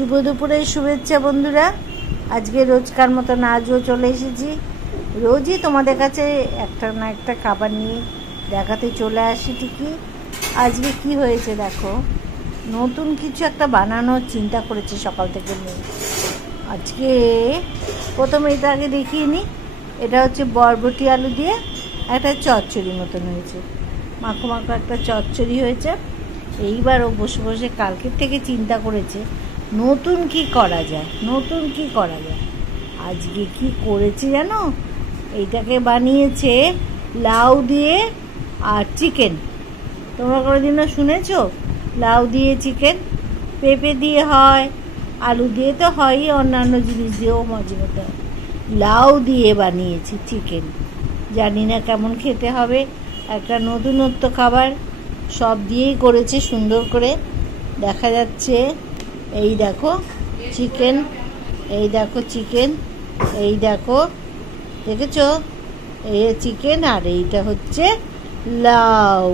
শুভ দুপুরের শুভেচ্ছা বন্ধুরা। আজকে রোজকার মতন আজও চলে এসেছি। রোজই তোমাদের কাছে একটা না একটা খাবার নিয়ে দেখাতে চলে আসি ঠিকই। আজকে কি হয়েছে দেখো, নতুন কিছু একটা বানানোর চিন্তা করেছি সকাল থেকে নিয়ে। আজকে প্রথমে এটা আগে দেখিয়ে নিই। এটা হচ্ছে বরবটি আলু দিয়ে একটা চচ্চড়ি মতন হয়েছে, মাখো মাখো একটা চচ্চড়ি হয়েছে। এইবার ও বসে বসে কালকের থেকে চিন্তা করেছে নতুন কি করা যায়। আজকে কি করেছে জানো, এইটাকে বানিয়েছে লাউ দিয়ে আর চিকেন। তোমরা কোনোদিনও শুনেছো লাউ দিয়ে চিকেন? পেঁপে দিয়ে হয়, আলু দিয়ে তো হয়ই, অন্যান্য জিনিস দিয়েও মাঝে মধ্যে। লাউ দিয়ে বানিয়েছি চিকেন, জানি না কেমন খেতে হবে। একটা নতুনত্ব খাবার, সব দিয়েই করেছে সুন্দর করে। দেখা যাচ্ছে এই দেখো চিকেন, এই দেখো চিকেন, এই দেখো দেখেছো, এই চিকেন, আর এইটা হচ্ছে লাউ।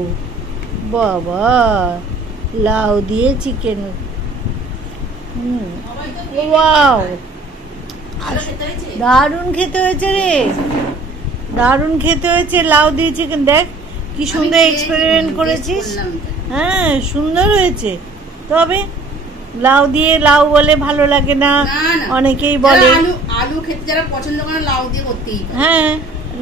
বাবা, লাউ দিয়ে চিকেন, ওয়াও, দারুণ খেতে হয়েছে রে, দারুণ খেতে হয়েছে। লাউ দিয়ে চিকেন, দেখ কি সুন্দর এক্সপেরিমেন্ট করেছিস। হ্যাঁ, সুন্দর হয়েছে। তবে লাউ দিয়ে, লাউ বলে ভালো লাগে না, অনেকেই বলে আলু খেতে যারা পছন্দ করে লাউ দিয়ে করতেই। হ্যাঁ,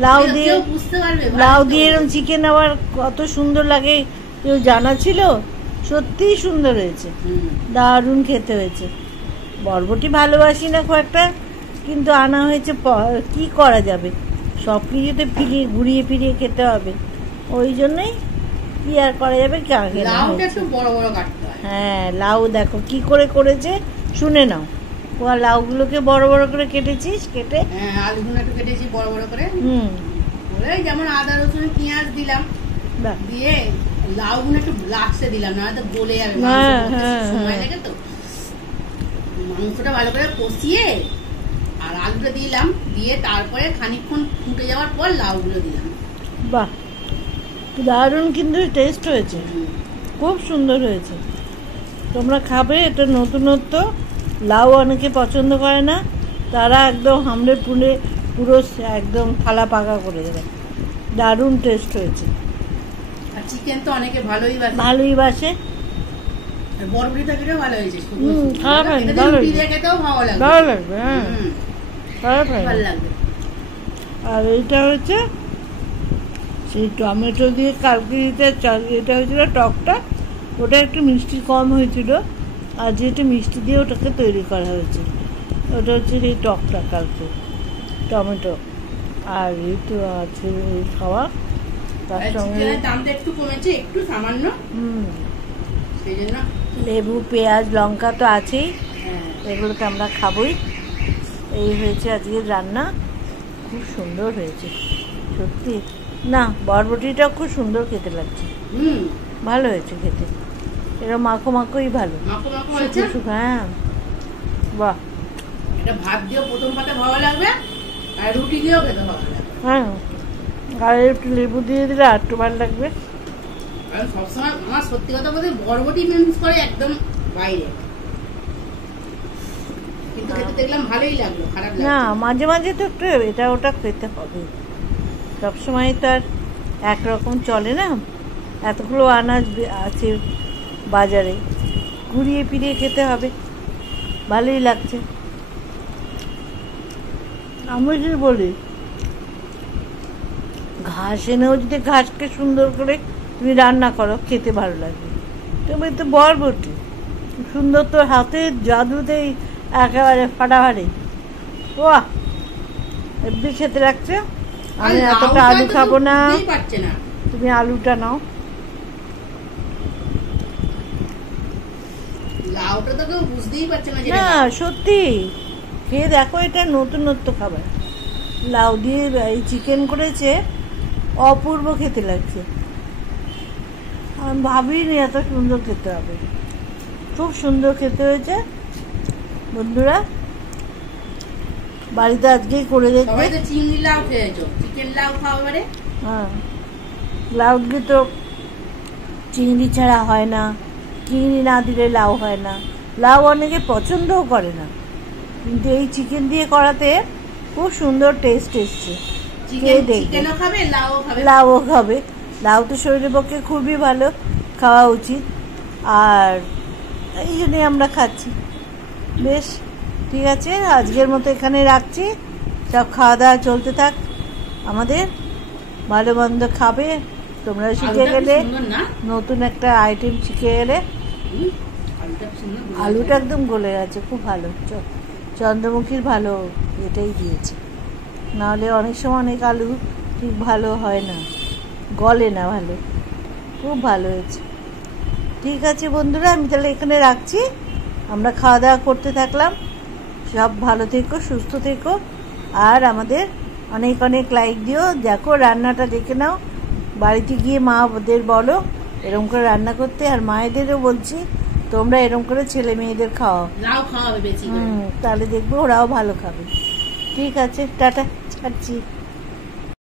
লাউ দিয়ে বুঝতে পারবে, লাউ দিয়ে এরকম চিকেন আবার কত সুন্দর লাগে কেউ জানা ছিল? সত্যিই সুন্দর হয়েছে, দারুণ খেতে হয়েছে। বরবটি ভালোবাসি না খুব একটা, কিন্তু আনা হয়েছে, কি করা যাবে, সব কিছুতে ঘুরিয়ে ফিরিয়ে খেতে হবে, ওই জন্যই কি আর করা যাবে। হ্যাঁ, লাউ দেখো কি করে করেছে, শুনে নাও। লাউগুলোকে বড় বড় করে কেটেছিস, কেটে আলুগুলো একটু কেটেছি বড় বড় করে, যেমন আদা রসুন পেঁয়াজ দিলাম, দিয়ে লাউগুলো একটু লাস্টে দিলাম, না তো গলে যাবে, সময় লাগে তো। মাংসটা ভালো করে কষিয়ে আর আলুটা দিলাম, দিয়ে তারপরে খানিকক্ষণ ফুটে যাওয়ার পর লাউগুলো দিলাম। বাহ, দারুণ কিন্তু টেস্ট হয়েছে, খুব সুন্দর হয়েছে। তোমরা খাবে, এটা নতুনত্ব। লাউ অনেকে পছন্দ করে না, তারা একদম হামড়ে পুরো একদম থালা পাকা করে দেবে। দারুণ টেস্ট হয়েছে। আর চিকেন তো অনেকে ভালোই বাসে। বরবটি তরকারিও ভালো হয়েছে, খারাপ হয়নি, ভালো লাগবে। হ্যাঁ, খারাপ হয়নি। আর এইটা হচ্ছে সেই টমেটো দিয়ে কালকে এটা হয়েছিল টকটা, ওটা একটু মিষ্টি কম হয়েছিল, আর যেটা মিষ্টি দিয়ে ওটাকে তৈরি করা হয়েছে, ওটা হচ্ছে এই টকটা কালকে টমেটো। আর একটু আছে খাওয়া, তার সঙ্গে দামটা একটু কমেছে, একটু সামান্য, সেই জন্য লেবু পেঁয়াজ লঙ্কা তো আছেই, এগুলো তো আমরা খাবোই। এই হয়েছে আজকের রান্না, খুব সুন্দর হয়েছে সত্যি। না, বরবটিটা খুব সুন্দর খেতে লাগছে, ভালো হয়েছে খেতে। এরা মাখো মাখোই ভালো। হ্যাঁ, বাহ, এটা ভাত দিয়েও প্রথম পাতে ভালো লাগবে, আর রুটি দিয়েও খেতে ভালো লাগবে। হ্যাঁ, আর একটু লেবু দিয়ে দিলে আর একটু ভালো লাগবে। কারণ সবসময় আমার সত্যি কথা বলতে বরবটি মিক্স করে একদম বাইরে, কিন্তু খেতে দেখলাম ভালোই লাগলো, খারাপ লাগলো না। মাঝে মাঝে তো একটু এটা ওটা খেতে হবে, সবসময় তো আর একরকম চলে না। এতগুলো আনাজ আছে বাজারে, ঘুরিয়ে ফিরিয়ে খেতে হবে, ভালোই লাগছে। আমি কি বলি, ঘাস এনেও যদি ঘাসকে সুন্দর করে তুমি রান্না করো, খেতে ভালো লাগবে। তবে তো বরবটি সুন্দর, তোর হাতের জাদুতেই একেবারে ফাটাফাটি। বাহ, এমনি খেতে লাগছে। আমি এতটা আলু খাবো না, তুমি আলুটা নাও। না, সত্যি খেয়ে দেখো, এটা নতুনত্ব খাবার। লাউ দিয়ে এই চিকেন করেছে, অপূর্ব খেতে লাগছে। আমি ভাবিনি এত সুন্দর খেতে হবে, খুব সুন্দর খেতে হয়েছে। বন্ধুরা বাড়িতে আজকেই করে দেখবে। চিংড়ি লাউ খেয়েছো, চিকেন লাউ খাওয়া। হ্যাঁ, লাউ দিয়ে তো চিংড়ি ছাড়া হয় না, চিংড়ি না দিলে লাউ হয় না, লাউ অনেকে পছন্দও করে না, কিন্তু এই চিকেন দিয়ে করাতে খুব সুন্দর টেস্ট এসছে। লাউও খাবে, লাউ তো শরীরের পক্ষে খুবই ভালো, খাওয়া উচিত। আর এই জন্যই আমরা খাচ্ছি। বেশ, ঠিক আছে, আজকের মতো এখানে রাখছি। সব খাওয়া দাওয়া চলতে থাক, আমাদের ভালো মন্দ খাবে। তোমরা শিখে গেলে, নতুন একটা আইটেম শিখে গেলে। আলুটা একদম গলে গেছে, খুব ভালো। চন্দ্রমুখীর ভালো এটাই দিয়েছে, নাহলে অনেক সময় অনেক আলু ঠিক ভালো হয় না, গলে না ভালো। খুব ভালো হয়েছে। ঠিক আছে বন্ধুরা, আমি তাহলে এখানে রাখছি। আমরা খাওয়া দাওয়া করতে থাকলাম। সব ভালো থেকো, সুস্থ থেকো, আর আমাদের অনেক অনেক লাইক দিও। দেখো, রান্নাটা দেখে নাও, বাড়িতে গিয়ে মাদের বলো এরকম করে রান্না করতে। আর মায়েদেরও বলছি, তোমরা এরকম করে ছেলে মেয়েদের খাওয়াও, তাহলে দেখবো ওরাও ভালো খাবে। ঠিক আছে, টাটা, ছাড়ছি।